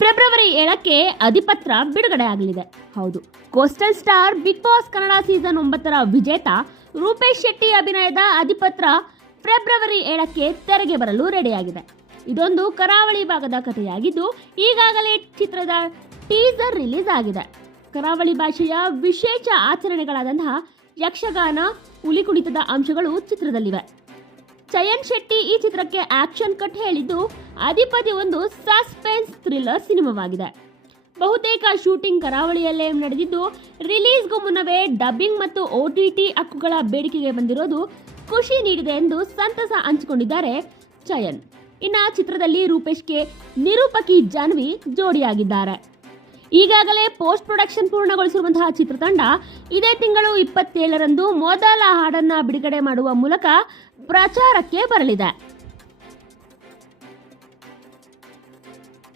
February 7ಕ್ಕೆ ಅಧಿಪತ್ರ ಬಿಡುಗಡೆ ಆಗಲಿದೆ. ಹೌದು, coastal star Bigg Boss Kannada season 9ರ ವಿಜೇತ ರೂಪೇಶ್ ಶೆಟ್ಟಿ ಅಭಿನಯದ ಅಧಿಪತ್ರ ಫೆಬ್ರವರಿ 7ಕ್ಕೆ ತೆರೆಗೆ ಬರಲು ರೆಡಿಯಾಗಿದೆ. ಇದೊಂದು ಕರಾವಳಿ ಭಾಗದ ಕಥೆಯಾಗಿದ್ದು ಈಗಾಗಲೇ ಚಿತ್ರದ ಟೀಸರ್ ರಿಲೀಸ್ ಆಗಿದೆ. ಕರಾವಳಿ ಭಾಷೆಯ ವಿಶೇಷ ಆಚರಣೆಗಳಾದಂತಹ ಯಕ್ಷಗಾನ, ಹುಲಿ ಕುಣಿತದ ಅಂಶಗಳು ಚಿತ್ರದಲ್ಲಿವೆ. ಚಯನ್ ಶೆಟ್ಟಿ ಈ ಚಿತ್ರಕ್ಕೆ ಆಕ್ಷನ್ ಕಟ್ ಹೇಳಿದ್ದು, ಅಧಿಪತಿ ಒಂದು ಸಸ್ಪೆನ್ಸ್ ಥ್ರಿಲ್ಲರ್ ಸಿನಿಮಾವಾಗಿದೆ. ಬಹುತೇಕ ಶೂಟಿಂಗ್ ಕರಾವಳಿಯಲ್ಲೇ ನಡೆದಿದ್ದು, ರಿಲೀಸ್ಗೂ ಮುನ್ನವೇ ಡಬ್ಬಿಂಗ್ ಮತ್ತು OTT ಹಕ್ಕುಗಳ ಬೇಡಿಕೆಗೆ ಬಂದಿರೋದು ಖುಷಿ ನೀಡಿದೆ ಎಂದು ಸಂತಸ ಹಂಚಿಕೊಂಡಿದ್ದಾರೆ ಚಯನ್. ಇನ್ನು ಚಿತ್ರದಲ್ಲಿ ರೂಪೇಶ್ಗೆ ನಿರೂಪಕಿ ಜಾನ್ವಿ ಜೋಡಿಯಾಗಿದ್ದಾರೆ. ಈಗಾಗಲೇ ಪೋಸ್ಟ್ ಪ್ರೊಡಕ್ಷನ್ ಪೂರ್ಣಗೊಳಿಸಿರುವಂತಹ ಚಿತ್ರತಂಡ ಇದೇ ತಿಂಗಳು 27ರಂದು ಮೊದಲ ಹಾಡನ್ನ ಬಿಡುಗಡೆ ಮಾಡುವ ಮೂಲಕ ಪ್ರಚಾರಕ್ಕೆ ಬರಲಿದೆ.